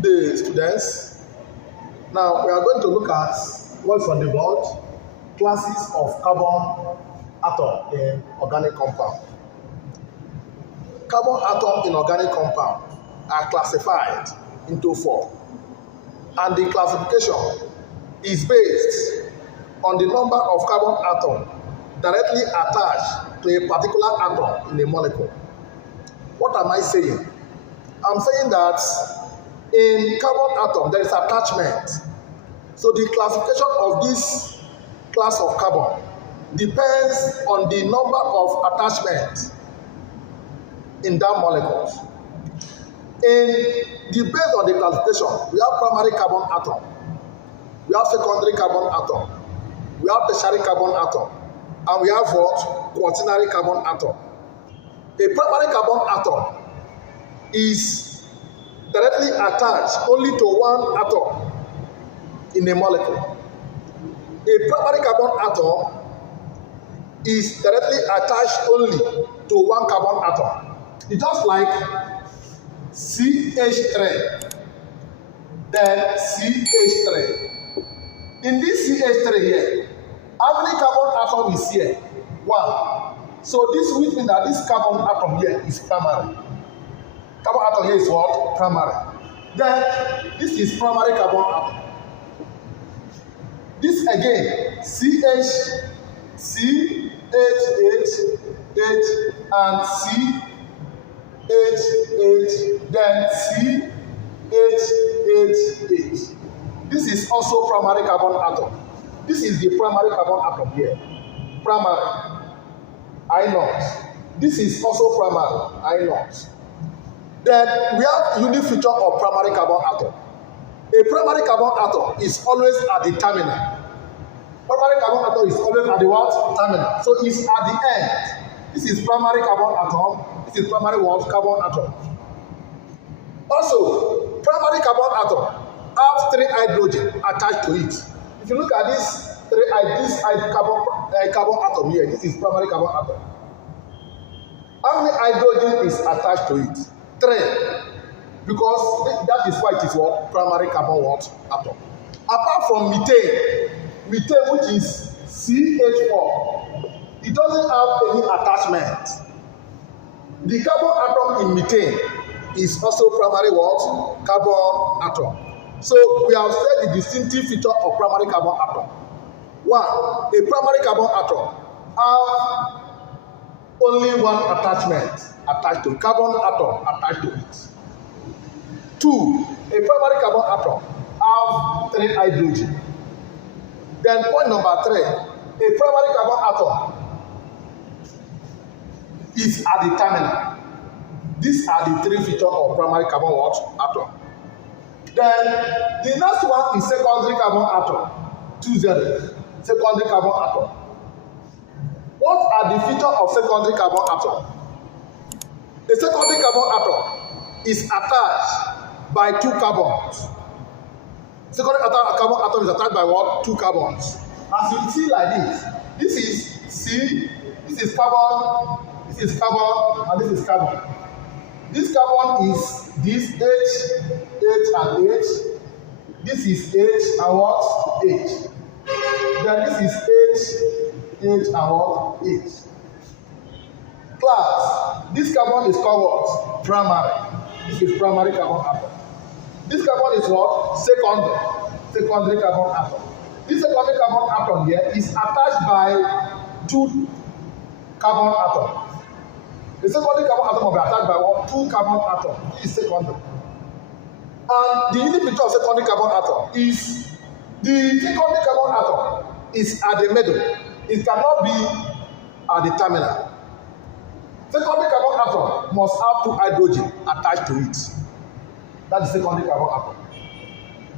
Good day, students. Now we are going to look at what's on the board, classes of carbon atom in organic compound. Carbon atom in organic compound are classified into 4, and the classification is based on the number of carbon atom directly attached to a particular atom in a molecule. What am I saying? I'm saying that in carbon atom there is attachment. So the classification of this class of carbon depends on the number of attachments in that molecule. Based on the classification, we have primary carbon atom, we have secondary carbon atom, we have tertiary carbon atom, and we have what? Quaternary carbon atom. A primary carbon atom is directly attached only to one atom in a molecule. A primary carbon atom is directly attached only to one carbon atom. It's just like CH3, then CH3. In this CH3 here, how many carbon atom is here? 1. So this which means that this carbon atom here is primary. Carbon atom here is what? Primary. Then this is primary carbon atom. This again, CH, and CH, then CH. This is also primary carbon atom. This is the primary carbon atom here. Primary. I naught. This is also primary. I naught. Then we have unique feature of primary carbon atom. A primary carbon atom is always at the terminal. Primary carbon atom is always at the what? Terminal. So it's at the end. This is primary carbon atom. This is primary what? Carbon atom. Also, primary carbon atom have 3 hydrogen attached to it. If you look at this carbon atom here, this is primary carbon atom. How many hydrogen is attached to it? 3. Because that is why it is what? Primary carbon what? Atom. Apart from methane, which is CH4, it doesn't have any attachment. The carbon atom in methane is also primary what? Carbon atom. So we have said the distinctive feature of primary carbon atom. 1. A primary carbon atom have only one attachment attached to it. Carbon atom attached to it. 2. A primary carbon atom have 3 hydrogen. Then point number 3. A primary carbon atom is at the terminal. These are the 3 features of primary carbon what? Atom. Then the next one is secondary carbon atom. 2-0. Secondary carbon atom. What are the features of secondary carbon atom? A secondary carbon atom is attached by 2 carbons. Secondary carbon atom is attached by what? 2 carbons. As you see like this, this is C, this is carbon, this is carbon, and this is carbon. This carbon is this H and H. This is H and what? H. Then this is H and what? H. Class. This carbon is called what? Primary. This is primary carbon atom. This carbon is what? Secondary carbon atom. This secondary carbon atom here is attached by 2 carbon atoms. The secondary carbon atom will be attached by what? 2 carbon atoms. This is secondary. And the unique feature of secondary carbon atom is the secondary carbon atom is at the middle. It cannot be at the terminal. Secondary carbon atom must have 2 hydrogen attached to it. That is secondary carbon atom.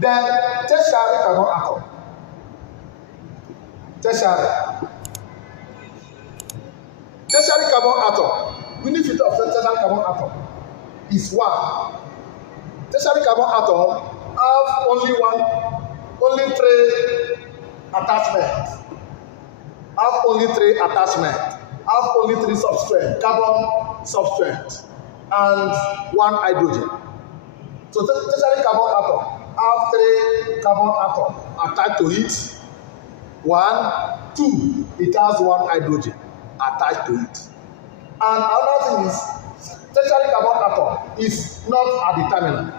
Then tertiary carbon atom. Tertiary carbon atom. Unique feature of tertiary carbon atom is 1. Tertiary carbon atom have only 3 attachments. Have only 3 attachments. Have only 3 substrates, carbon substrate, and 1 hydrogen. So tertiary carbon atom have 3 carbon atoms attached to it. 1, 2, it has 1 hydrogen attached to it. And another thing is, tertiary carbon atom is not at the terminal.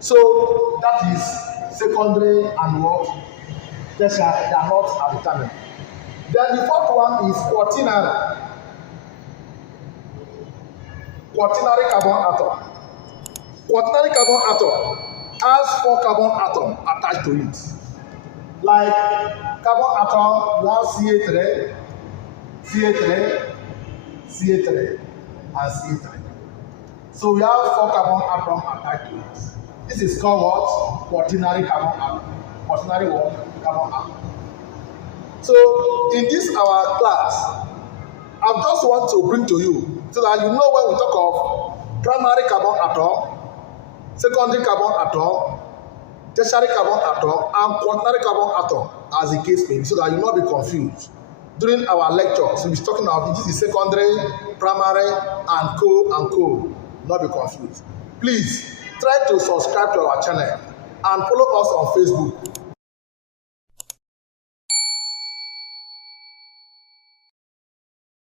So that is secondary and what? Tertiary, they are not at the terminal. Then the fourth one is quaternary. Quaternary carbon atom. Quaternary carbon atom has 4 carbon atoms attached to it. Like carbon atom 1 CA3, CA3, CA3, and CA3. So we have 4 carbon atoms attached to it. This is called what? Quaternary carbon atom. Quaternary what? Carbon atom. So in this our class, I just want to bring to you so that you know when we talk of primary carbon atom, secondary carbon atom, tertiary carbon atom, and quaternary carbon atom, as the case may be, so that you will not be confused. During our lectures, we'll be talking about this is secondary, primary, and co. Not be confused. Please try to subscribe to our channel and follow us on Facebook.